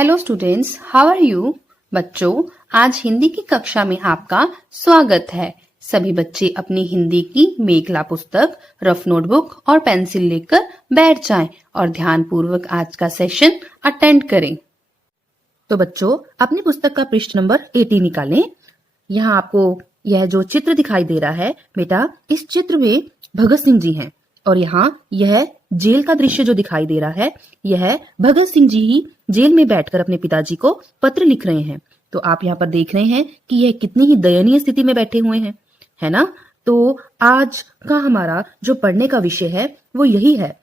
Hello students, how are you? बच्चों, आज हिंदी की कक्षा में आपका स्वागत है। सभी बच्चे अपनी हिंदी की मेघला पुस्तक, रफ नोटबुक और पेंसिल लेकर बैठ जाएं और ध्यान पूर्वक आज का सेशन अटेंड करें। तो बच्चों, अपनी पुस्तक का पृष्ठ नंबर 80 निकालें। यहाँ आपको यह जो चित्र दिखाई दे रहा है बेटा, इस चित्र में भगत सिंह जी हैं और यहाँ यह जेल का दृश्य जो दिखाई दे रहा है, यह भगत सिंह जी ही जेल में बैठकर अपने पिताजी को पत्र लिख रहे हैं। तो आप यहाँ पर देख रहे हैं कि यह कितनी ही दयनीय स्थिति में बैठे हुए हैं, है ना? तो आज का हमारा जो पढ़ने का विषय है वो यही है,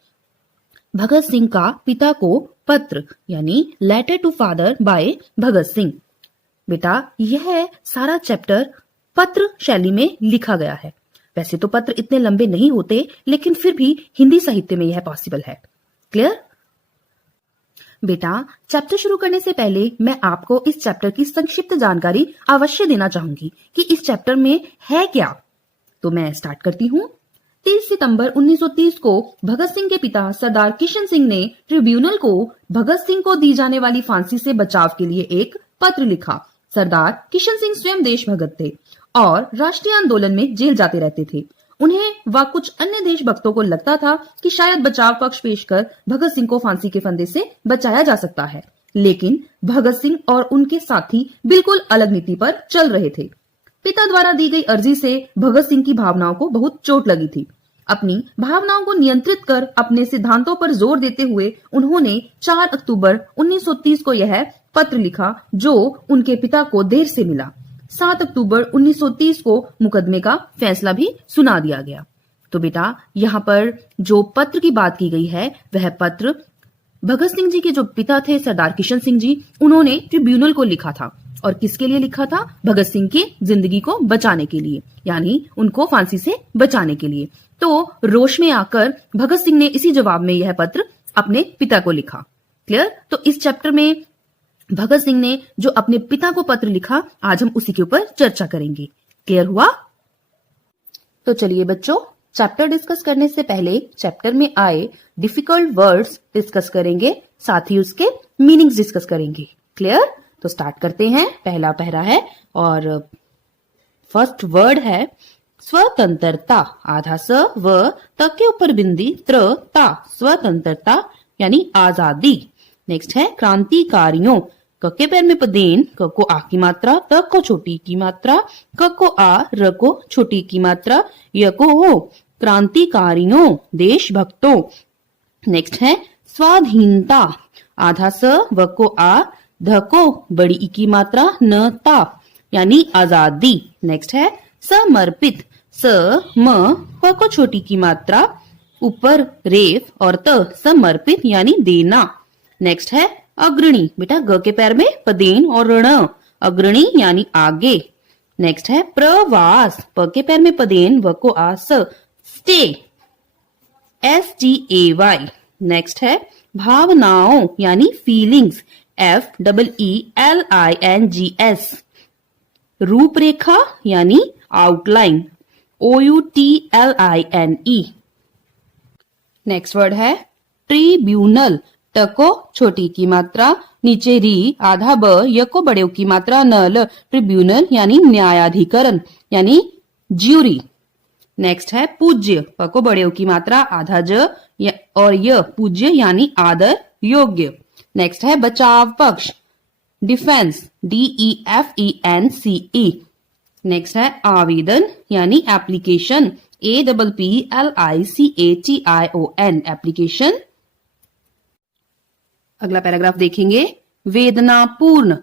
भगत सिंह का पिता को पत्र, यानी letter to father bye Bhagat Singh. बेटा, यह सारा चैप्टर पत्र शैली में लिखा गया है। वैसे तो पत्र इतने लंबे नहीं होते, लेकिन फिर भी हिंदी साहित्य में यह पॉसिबल है। क्लियर? बेटा, चैप्टर शुरू करने से पहले मैं आपको इस चैप्टर की संक्षिप्त जानकारी अवश्य देना चाहूंगी कि इस चैप्टर में है क्या। तो मैं स्टार्ट करती हूँ। 30 सितंबर 1930 को भगत सिंह के पिता सरदार किशन सिंह ने ट्रिब्यूनल को भगत सिंह को दी जाने वाली फांसी से बचाव के लिए एक पत्र लिखा। सरदार किशन सिंह स्वयं देशभक्त थे और राष्ट्रीय आंदोलन में जेल जाते रहते थे। उन्हें व कुछ अन्य देशभक्तों को लगता था कि शायद बचाव पक्ष पेश कर भगत सिंह को फांसी के फंदे से बचाया जा सकता है, लेकिन भगत सिंह और उनके साथी बिल्कुल अलग नीति पर चल रहे थे। पिता द्वारा दी गई अर्जी से भगत सिंह की भावनाओं को बहुत चोट लगी थी। अपनी भावनाओं को नियंत्रित कर अपने सिद्धांतों पर जोर देते हुए उन्होंने 4 अक्टूबर 1930 को यह पत्र लिखा, जो उनके पिता को देर से मिला। 7 अक्टूबर 1930 को मुकदमे का फैसला भी सुना दिया गया। तो बेटा, यहाँ पर जो पत्र की बात की गई है, वह पत्र भगत सिंह जी के जो पिता थे सरदार किशन सिंह जी, उन्होंने ट्रिब्यूनल को लिखा था। और किसके लिए लिखा था? भगत सिंह की जिंदगी को बचाने के लिए, यानी उनको फांसी से बचाने के लिए। तो रोष में आकर भगत सिंह ने इसी जवाब में यह पत्र अपने पिता को लिखा। क्लियर? तो इस चैप्टर में भगत सिंह ने जो अपने पिता को पत्र लिखा, आज हम उसी के ऊपर चर्चा करेंगे। क्लियर हुआ? तो चलिए बच्चों, चैप्टर डिस्कस करने से पहले चैप्टर में आए डिफिकल्ट वर्ड्स डिस्कस करेंगे, साथ ही उसके मीनिंग्स डिस्कस करेंगे। क्लियर? तो स्टार्ट करते हैं। पहला पैरा है और फर्स्ट वर्ड है स्वतंत्रता। आधा स व त के ऊपर बिंदी त्र ता, स्वतंत्रता यानी आजादी। नेक्स्ट है क्रांतिकारियों। क के पैर में पदेन, क को आ की मात्रा, त को छोटी की मात्रा, क को आ, र को छोटी की मात्रा, य को हो, क्रांतिकारियों, देशभक्तों। नेक्स्ट है स्वाधीनता। आधा स व को आ, ध को बड़ी ई की मात्रा, न ता यानी आजादी। नेक्स्ट है समर्पित। स म प को छोटी की मात्रा, ऊपर रेफ और त, समर्पित यानी देना। नेक्स्ट है अग्रणी। बेटा, ग के पैर में पदेन और ऋण, अग्रणी यानी आगे। नेक्स्ट है प्रवास। प के पैर में पदेन, व को आ, स, स्टे, STAY। नेक्स्ट है भावनाओं यानी फीलिंग्स, FEELINGS। रूपरेखा यानी आउटलाइन, OUTLINE। नेक्स्ट वर्ड है ट्रिब्यूनल। ट को छोटी की मात्रा, नीचे री, आधा ब, य को बड़े की मात्रा, नल, ट्रिब्यूनल यानी न्यायाधिकरण यानी ज्यूरी। नेक्स्ट है पूज्य। प को बड़े की मात्रा, आधा ज और य, पूज्य यानी आदर योग्य। नेक्स्ट है बचाव पक्ष, डिफेंस, DEFENCE। नेक्स्ट है आवेदन यानी एप्लीकेशन, APPLICATION, एप्लीकेशन। अगला पैराग्राफ देखेंगे। वेदनापूर्ण।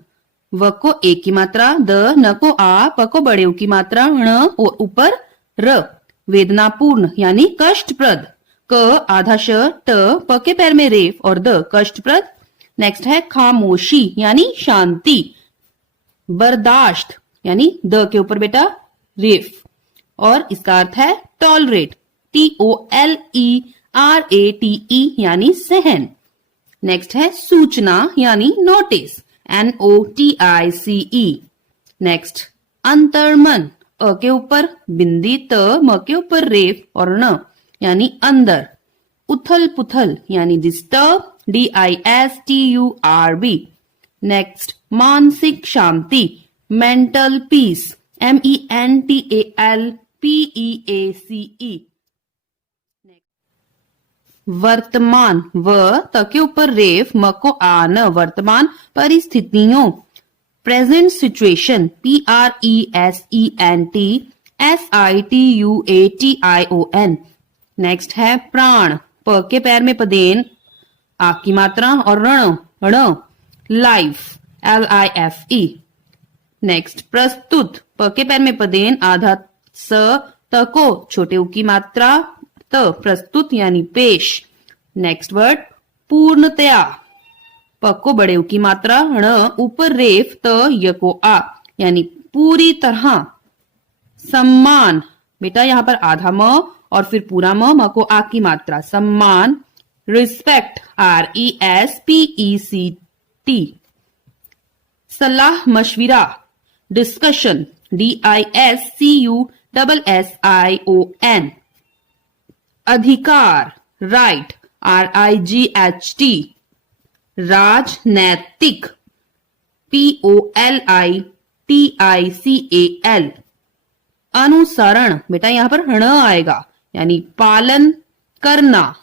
व को ए की मात्रा, द, न को आ, प को बड़े की मात्रा, ण और ऊपर र, वेदनापूर्ण यानी कष्टप्रद। क आधा श, ट, प के पैर में रेफ और द, कष्टप्रद। नेक्स्ट है खामोशी यानी शांति। बर्दाश्त यानी द के ऊपर बेटा रेफ और इसका अर्थ है टॉलरेट, TOLERATE यानी सहन। नेक्स्ट है सूचना यानी नोटिस, NOTICE। नेक्स्ट अंतर्मन। अ के ऊपर बिंदी त, म के ऊपर रेफ और न यानी अंदर। उथल पुथल यानी डिस्टर्ब, DISTURB। नेक्स्ट मानसिक शांति, मेंटल पीस, MENTALPEACE। वर्तमान, व त के ऊपर रेफ, म को आन, वर्तमान परिस्थितियों, प्रेजेंट सिचुएशन, PRESENT नेक्स्ट है प्राण, प के पैर में पदेन, आ की मात्रा और रण, ण, लाइफ, LIFE। नेक्स्ट प्रस्तुत, प के पैर में पदेन, आधा स, त को छोटे उ की मात्रा, त, प्रस्तुत यानी पेश। नेक्स्ट वर्ड पूर्णतया, प को बड़े उ की मात्रा, ण ऊपर रेफ, त य को आ यानी पूरी तरह। सम्मान, बेटा यहाँ पर आधा म और फिर पूरा म को आ की मात्रा, सम्मान। Respect, RESPECT। सलाह मशविरा, डिस्कशन, DISCUSSION। अधिकार, राइट, RIGHT। राजनैतिक, POLITICAL। अनुसरण, बेटा यहां पर ण आएगा यानी पालन करना।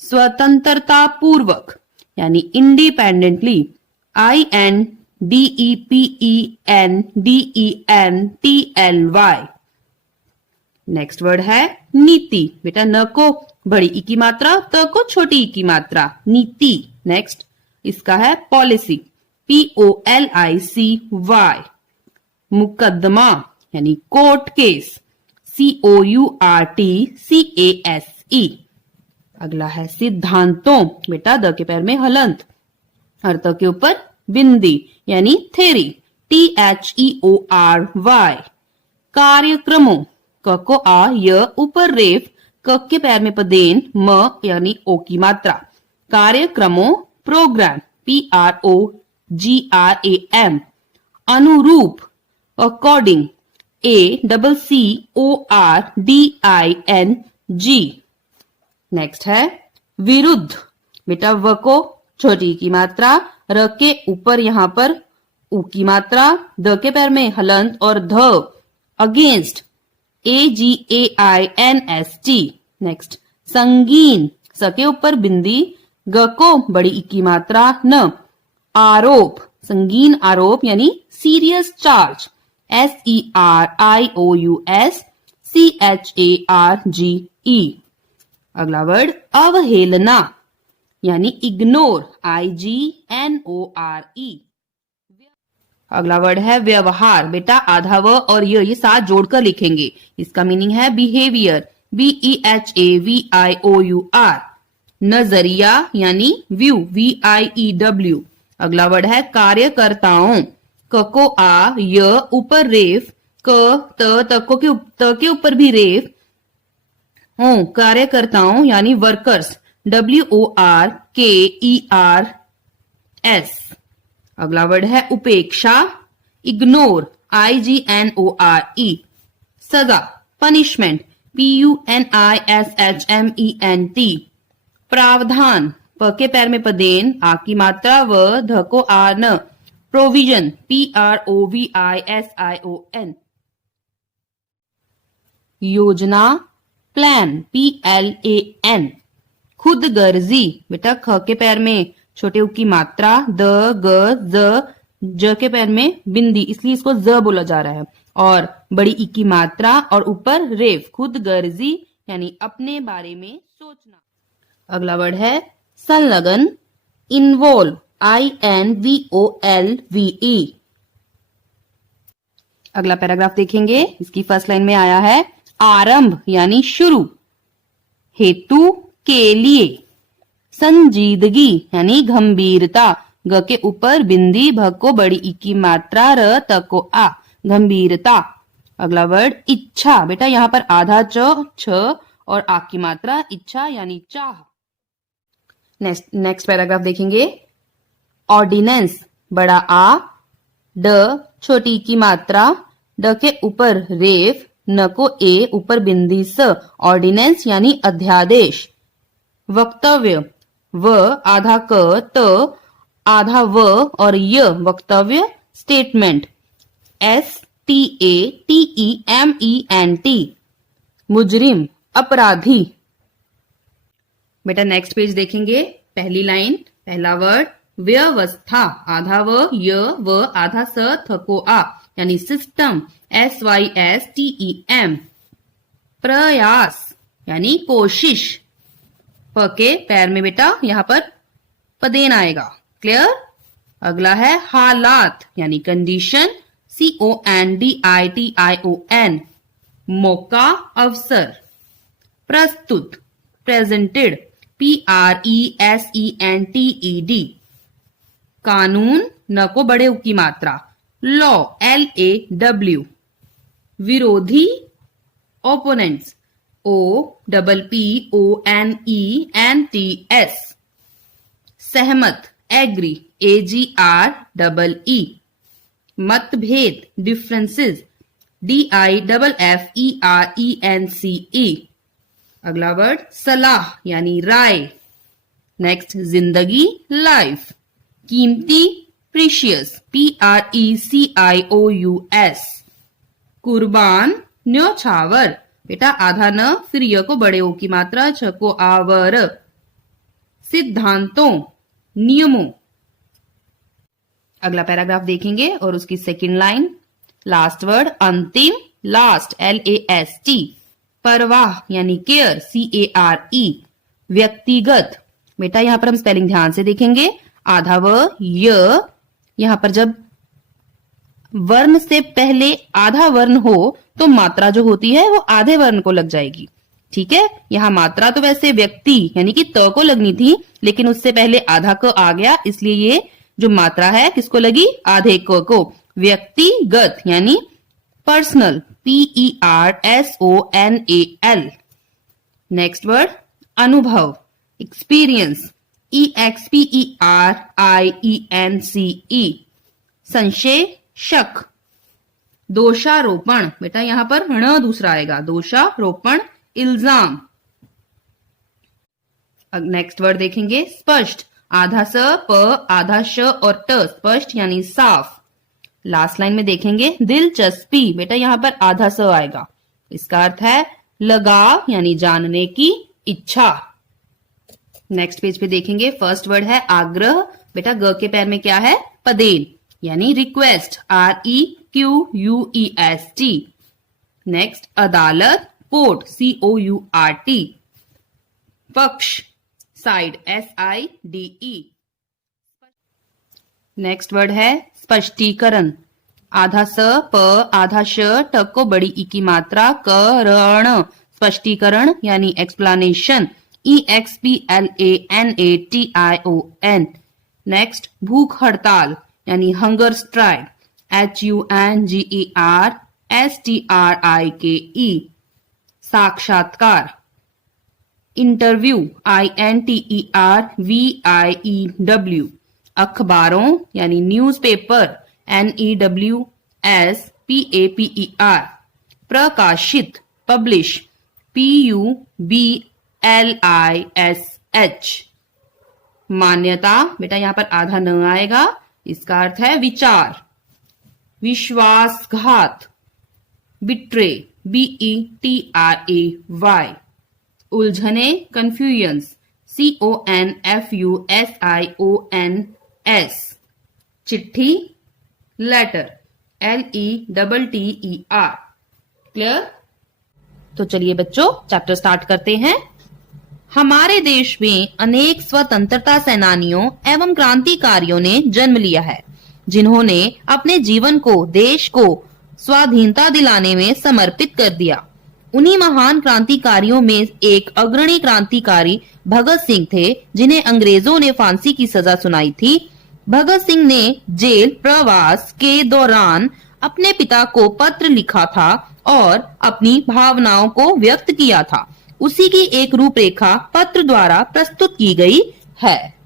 स्वतंत्रता पूर्वक यानी इंडिपेंडेंटली, INDEPENDENTLY। नेक्स्ट वर्ड है नीति, बेटा न को बड़ी ई की मात्रा, त को छोटी ई की मात्रा, नीति। नेक्स्ट इसका है पॉलिसी, POLICY। मुकदमा यानी कोर्ट केस, COURTCASE। अगला है सिद्धांतों, बेटा द के पैर में हलंत, अर्थ के ऊपर बिंदी यानी थेरी, THEORY। कार्यक्रमों, क को आ, य ऊपर रेफ, क के पैर में पदेन, म यानी ओ की मात्रा, कार्यक्रमों, प्रोग्राम, PROGRAM। अनुरूप, अकॉर्डिंग, ACCORDING। नेक्स्ट है विरुद्ध, बेटा व को छोटी की मात्रा, र के ऊपर यहां पर उ की मात्रा, द के पैर में हलंत और ध, अगेंस्ट, AGAINST। नेक्स्ट संगीन, स के ऊपर बिंदी, ग को बड़ी ई की मात्रा, न, आरोप, संगीन आरोप यानी सीरियस चार्ज, SERIOUSCHARGE। अगला वर्ड अवहेलना यानी इग्नोर, IGNORE। अगला वर्ड है व्यवहार, बेटा आधा व और ये साथ जोड़कर लिखेंगे। इसका मीनिंग है बिहेवियर, BEHAVIOUR। नजरिया यानी व्यू, VIEW। अगला वर्ड है कार्यकर्ताओं, क को आ, य ऊपर रेफ, क, त के ऊपर भी रेफ, हूं, कार्यकर्ताओं यानी वर्कर्स, WORKERS। अगला वर्ड है उपेक्षा, इग्नोर, IGNORE। सजा, पनिशमेंट, PUNISHMENT। प्रावधान, प के पैर में पदेन, आ की मात्रा व, ध को आ, न, प्रोविजन, PROVISION। योजना, प्लान, PLAN। खुदगर्जी, बेटा ख के पैर में छोटे उ की मात्रा, द, ग, ज, ज के पैर में बिंदी, इसलिए इसको ज बोला जा रहा है, और बड़ी ई की मात्रा और ऊपर रेफ, खुदगर्जी यानी अपने बारे में सोचना। अगला वर्ड है संलग्न, इन्वॉल्व, INVOLVE। अगला पैराग्राफ देखेंगे, इसकी फर्स्ट लाइन में आया है आरंभ यानी शुरू, हेतु के लिए, संजीदगी यानी गंभीरता, ग के ऊपर बिंदी, भ को बड़ी ई की मात्रा, र, त को आ, गंभीरता। अगला वर्ड इच्छा, बेटा यहाँ पर आधा च, छ और आ की मात्रा, इच्छा यानी चाह। नेक्स्ट पैराग्राफ देखेंगे, ऑर्डिनेंस, बड़ा आ, ड छोटी की मात्रा, ड के ऊपर रेफ, न को ए ऊपर बिंदी स, ऑर्डिनेंस यानी अध्यादेश। वक्तव्य, व आधा क, त आधा व और य वक्तव्य स्टेटमेंट, STATEMENT, मुजरिम अपराधी। बेटा नेक्स्ट पेज देखेंगे, पहली लाइन, पहला वर्ड व्यवस्था, आधा व य व आधा स थको आ यानी सिस्टम, SYSTEM। प्रयास यानी कोशिश, प के पैर में बेटा यहां पर पदेन आएगा, क्लियर। अगला है हालात यानी कंडीशन, CONDITION, मौका अवसर। प्रस्तुत प्रेजेंटेड, PRESENTED। कानून, न को बड़े उ की मात्रा, लॉ, LAW। विरोधी ओपोनेंट्स, OPPONENTS। सहमत एग्री, AGREE। मतभेद डिफरेंसेस, DIFFERENCE। अगला वर्ड सलाह यानी राय। नेक्स्ट जिंदगी लाइफ। कीमती प्रीशियस, PRECIOUS। कुर्बान न्योछावर, बेटा आधा न फिर य को बड़े ओ की मात्रा, छ को आवर। सिद्धांतों नियमों। अगला पैराग्राफ देखेंगे और उसकी सेकंड लाइन, लास्ट वर्ड अंतिम, लास्ट, LAST। परवाह यानी केयर, CARE। व्यक्तिगत, बेटा यहां पर हम स्पेलिंग ध्यान से देखेंगे, आधा व य, यहां पर जब वर्ण से पहले आधा वर्ण हो तो मात्रा जो होती है वो आधे वर्ण को लग जाएगी, ठीक है। यहां मात्रा तो वैसे व्यक्ति यानी कि त को लगनी थी, लेकिन उससे पहले आधा क आ गया, इसलिए ये जो मात्रा है किसको लगी, आधे क को। व्यक्तिगत यानी पर्सनल, PERSONAL। नेक्स्ट वर्ड अनुभव, एक्सपीरियंस, EXPERIENCE। संशय शक। दोषारोपण, बेटा यहां पर ण दूसरा आएगा, दोषारोपण इल्जाम। नेक्स्ट वर्ड देखेंगे स्पष्ट, आधा स प आधा श और ट, स्पष्ट यानी साफ। लास्ट लाइन में देखेंगे दिलचस्पी, बेटा यहां पर आधा स आएगा, इसका अर्थ है लगाव यानी जानने की इच्छा। नेक्स्ट पेज पे देखेंगे फर्स्ट वर्ड है आग्रह, बेटा ग के पैर में क्या है, पदेन यानी रिक्वेस्ट, REQUEST। नेक्स्ट अदालत, कोर्ट, COURT। पक्ष, साइड, SIDE। नेक्स्ट वर्ड है स्पष्टीकरण, आधा स प आधा श, ट को बड़ी ई की मात्रा, करण, स्पष्टीकरण यानी एक्सप्लेनेशन, EXPLANATION। नेक्स्ट भूख हड़ताल यानी हंगर स्ट्राइक, HUNGERSTRIKE। साक्षात्कार, इंटरव्यू, INTERVIEW। अखबारों यानी न्यूज़पेपर, NEWSPAPER। प्रकाशित, पब्लिश, PUBLISH। मान्यता, बेटा यहां पर आधा न आएगा, इसका अर्थ है विचार। विश्वासघात, बिट्रे, BETRAY। उलझने, कंफ्यूजन्स, CONFUSIONS। चिट्ठी, लेटर, LETTER। क्लियर। तो चलिए बच्चों चैप्टर स्टार्ट करते हैं। हमारे देश में अनेक स्वतंत्रता सेनानियों एवं क्रांतिकारियों ने जन्म लिया है, जिन्होंने अपने जीवन को देश को स्वाधीनता दिलाने में समर्पित कर दिया। उन्हीं महान क्रांतिकारियों में एक अग्रणी क्रांतिकारी भगत सिंह थे, जिन्हें अंग्रेजों ने फांसी की सजा सुनाई थी। भगत सिंह ने जेल प्रवास के दौरान अपने पिता को पत्र लिखा था और अपनी भावनाओं को व्यक्त किया था। उसी की एक रूपरेखा पत्र द्वारा प्रस्तुत की गई है।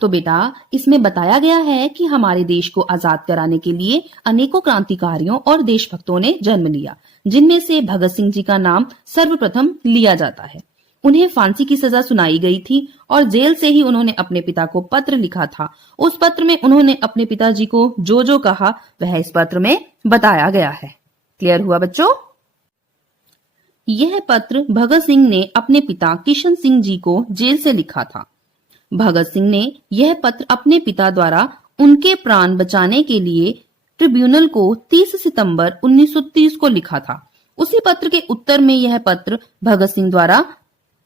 तो बेटा इसमें बताया गया है कि हमारे देश को आजाद कराने के लिए अनेकों क्रांतिकारियों और देशभक्तों ने जन्म लिया, जिनमें से भगत सिंह जी का नाम सर्वप्रथम लिया जाता है। उन्हें फांसी की सजा सुनाई गई थी और जेल से ही उन्होंने अपने पिता को पत्र लिखा था। उस पत्र में उन्होंने अपने पिताजी को जो जो कहा वह इस पत्र में बताया गया है। क्लियर हुआ बच्चों? यह पत्र भगत सिंह ने अपने पिता किशन सिंह जी को जेल से लिखा था। भगत सिंह ने यह पत्र अपने पिता द्वारा उनके प्राण बचाने के लिए ट्रिब्यूनल को 30 सितंबर 1930 को लिखा था। उसी पत्र के उत्तर में यह पत्र भगत सिंह द्वारा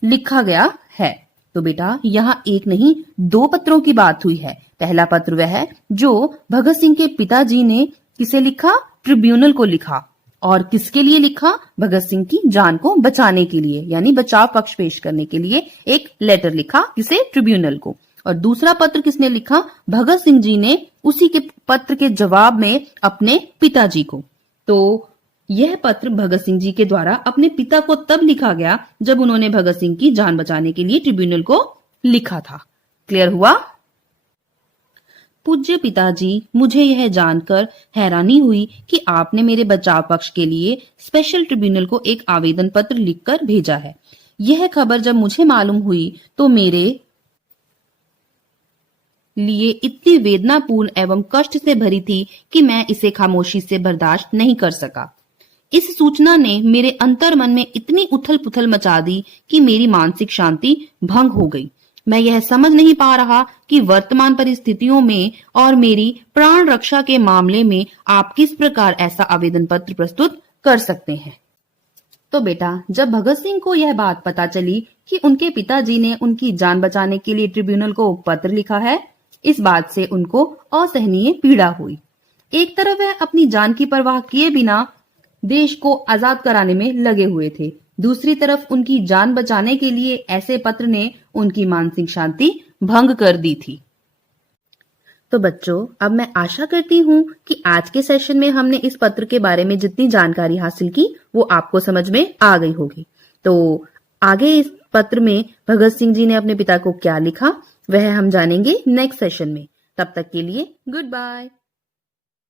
लिखा गया है। तो बेटा यहाँ एक नहीं 2 पत्रों की बात हुई है। पहला पत्र वह है जो भगत सिंह के पिताजी ने किसे लिखा? ट्रिब्यूनल को लिखा। और किसके लिए लिखा? भगत सिंह की जान को बचाने के लिए, यानी बचाव पक्ष पेश करने के लिए एक लेटर लिखा, किसे? ट्रिब्यूनल को। और दूसरा पत्र किसने लिखा? भगत सिंह जी ने उसी के पत्र के जवाब में अपने पिताजी को। तो यह पत्र भगत सिंह जी के द्वारा अपने पिता को तब लिखा गया जब उन्होंने भगत सिंह की जान बचाने के लिए ट्रिब्यूनल को लिखा था। क्लियर हुआ? पूज्य पिताजी, मुझे यह जानकर हैरानी हुई कि आपने मेरे बचाव पक्ष के लिए स्पेशल ट्रिब्यूनल को एक आवेदन पत्र लिखकर भेजा है। यह खबर जब मुझे मालूम हुई तो मेरे लिए इतनी वेदनापूर्ण एवं कष्ट से भरी थी कि मैं इसे खामोशी से बर्दाश्त नहीं कर सका। इस सूचना ने मेरे अंतर मन में इतनी उथल पुथल मचा दी कि मेरी मानसिक शांति भंग हो गई। मैं यह समझ नहीं पा रहा कि वर्तमान परिस्थितियों में और मेरी प्राण रक्षा के मामले में आप किस प्रकार ऐसा आवेदन पत्र प्रस्तुत कर सकते हैं। तो बेटा जब भगत सिंह को यह बात पता चली कि उनके पिताजी ने उनकी जान बचाने के लिए ट्रिब्यूनल को पत्र लिखा है, इस बात से उनको असहनीय पीड़ा हुई। एक तरफ वह अपनी जान की परवाह किए बिना देश को आजाद कराने में लगे हुए थे, दूसरी तरफ उनकी जान बचाने के लिए ऐसे पत्र ने उनकी मानसिक शांति भंग कर दी थी। तो बच्चों अब मैं आशा करती हूँ कि आज के सेशन में हमने इस पत्र के बारे में जितनी जानकारी हासिल की वो आपको समझ में आ गई होगी। तो आगे इस पत्र में भगत सिंह जी ने अपने पिता को क्या लिखा वह हम जानेंगे नेक्स्ट सेशन में। तब तक के लिए गुड बाय।